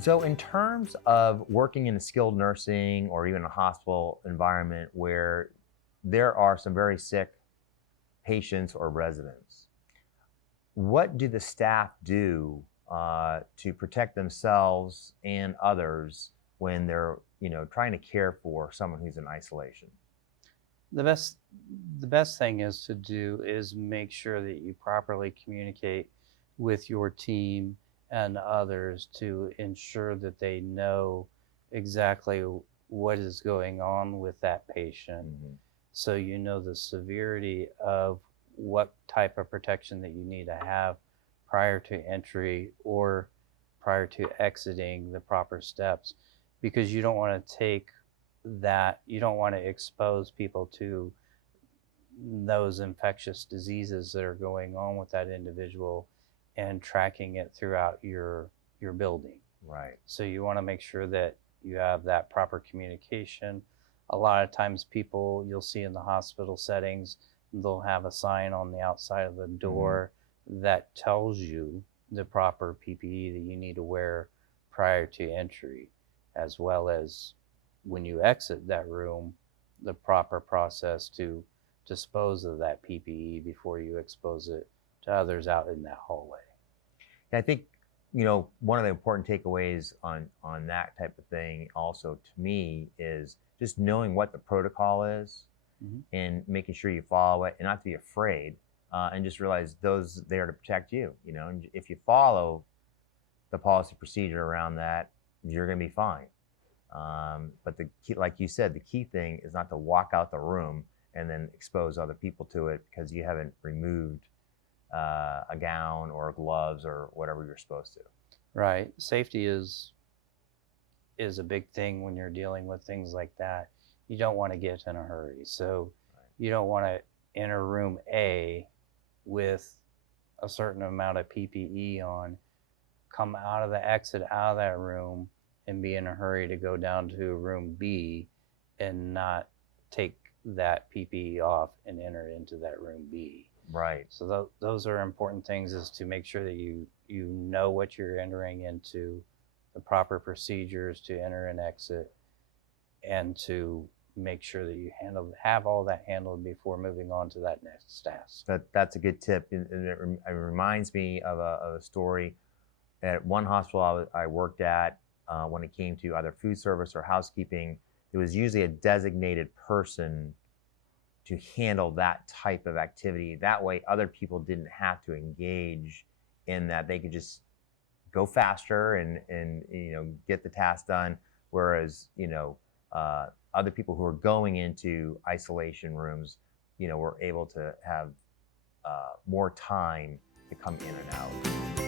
So, in terms of working in a skilled nursing or even a hospital environment where there are some very sick patients or residents, what do the staff do to protect themselves and others when they're, trying to care for someone who's in isolation? The best the best thing is to do is make sure that you properly communicate with your team and others to ensure that they know exactly what is going on with that patient, Hmm. so you know the severity of what type of protection that you need to have prior to entry or prior to exiting the proper steps, because you don't want to take that you don't want to expose people to those infectious diseases that are going on with that individual and tracking it throughout your building. Right. So you want to make sure that you have that proper communication. A lot of times people you'll see in the hospital settings, they'll have a sign on the outside of the Hmm. door that tells you the proper PPE that you need to wear prior to entry, as well as when you exit that room, the proper process to dispose of that PPE before you expose it to others out in that hallway. And I think, one of the important takeaways on that type of thing also to me is just knowing what the protocol is Mhm. and making sure you follow it and not to be afraid, and just realize those there to protect you. And if you follow the policy procedure around that, you're going to be fine. But the key, like you said, the key thing is not to walk out the room and then expose other people to it because you haven't removed a gown or gloves or whatever you're supposed to. Right. Safety is a big thing when you're dealing with things like that. You don't want to get in a hurry. So you don't want to enter room A with a certain amount of PPE on, come out of the exit out of that room and be in a hurry to go down to room B and not take that PPE off and enter into that room B. Right. So those are important things, is to make sure that you know what you're entering into, the proper procedures to enter and exit, and to make sure that you have all that handled before moving on to that next task. That's a good tip, and it reminds me of a story at one hospital I worked at. When it came to either food service or housekeeping, there was usually a designated person to handle that type of activity. That way, other people didn't have to engage in that. They could just go faster and get the task done. Whereas other people who are going into isolation rooms, were able to have more time to come in and out.